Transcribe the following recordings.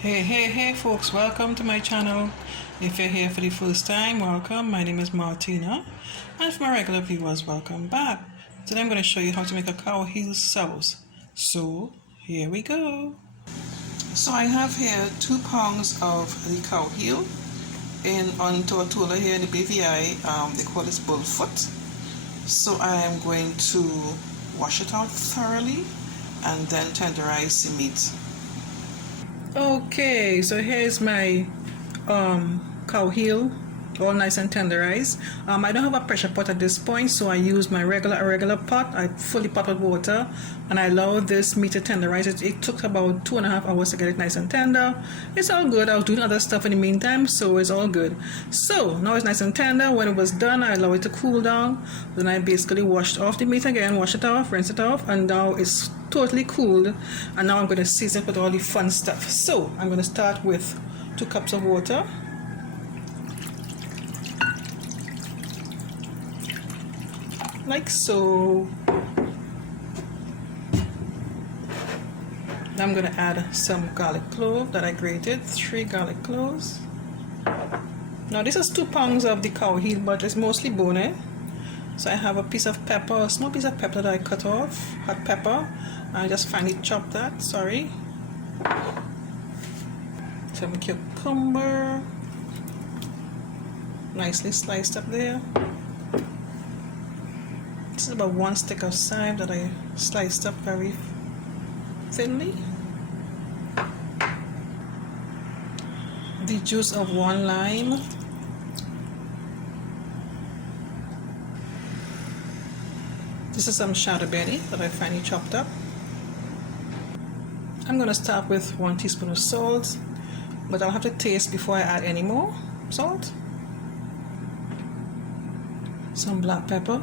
Hey folks, welcome to my channel. If you're here for the first time, welcome. My name is Martina, and for my regular viewers, welcome back. Today I'm going to show you how to make a cow heel sauce. So here we go. So I have here 2 pounds of the cow heel. On tortola here in the BVI, they call this bullfoot. So I am going to wash it out thoroughly and then tenderize the meat. Okay, so here's my cow heel, all nice and tenderized. I don't have a pressure pot at this point, so I use my regular pot. I fully pot with water and I allow this meat to tenderize. It took about 2.5 hours to get it nice and tender. It's all good. I was doing other stuff in the meantime, so it's all good. So now it's nice and tender. When it was done, I allow it to cool down. Then I basically washed off the meat again, wash it off, rinse it off, and now it's totally cooled. And now I'm going to season it with all the fun stuff. So I'm going to start with 2 cups of water. Like so. Now I'm going to add some garlic clove that I grated, 3 garlic cloves. Now this is 2 pounds of the cow heel, but it's mostly bone. So I have a piece of pepper, a small piece of pepper that I cut off, hot pepper. I just finely chopped that, sorry. Some cucumber, nicely sliced up there. This is about 1 stick of thyme that I sliced up very thinly. The juice of 1 lime. This is some shadow berry that I finely chopped up. I'm going to start with 1 teaspoon of salt, but I'll have to taste before I add any more salt. Some black pepper.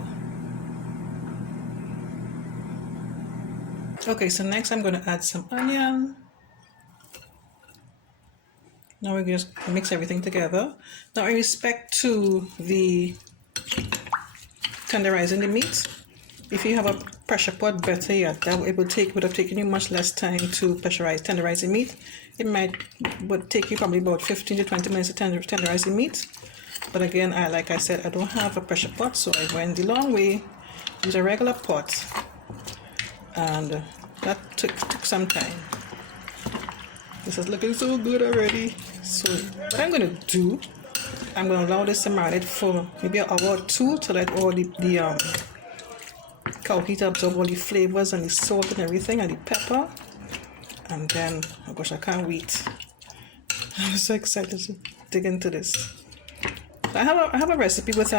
Okay, so next I'm going to add some onion. Now we're just mix everything together. Now in respect to the tenderizing the meat, if you have a pressure pot, better yet. That would have taken you much less time to tenderize the meat. It would take you probably about 15 to 20 minutes to tenderize the meat. But again, like I said, I don't have a pressure pot, so I went the long way. Use a regular pot, and that took some time. This is looking so good already. So what I'm going to do, I'm going to allow this to marinate for maybe an hour or 2 to let all the cow heat absorb all the flavors and the salt and everything and the pepper. And then, oh gosh, I can't wait. I'm so excited to dig into this. I have a recipe with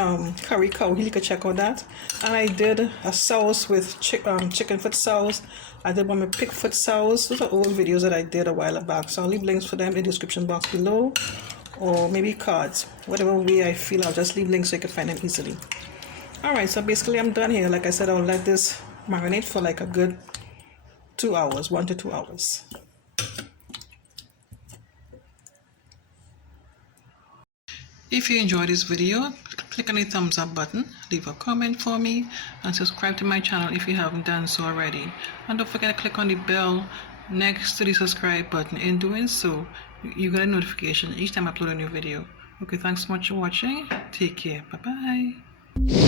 curry cow heel. You can check out that. And I did a sauce with chicken foot sauce. I did one with pig foot sauce. Those are old videos that I did a while back. So I'll leave links for them in the description box below, or maybe cards. Whatever way I feel, I'll just leave links so you can find them easily. Alright, so basically I'm done here. Like I said, I'll let this marinate for like a good 2 hours, 1 to 2 hours. If you enjoyed this video, click on the thumbs up button, leave a comment for me, and subscribe to my channel if you haven't done so already. And don't forget to click on the bell next to the subscribe button. In doing so, you get a notification each time I upload a new video. Okay, thanks so much for watching. Take care. Bye-bye.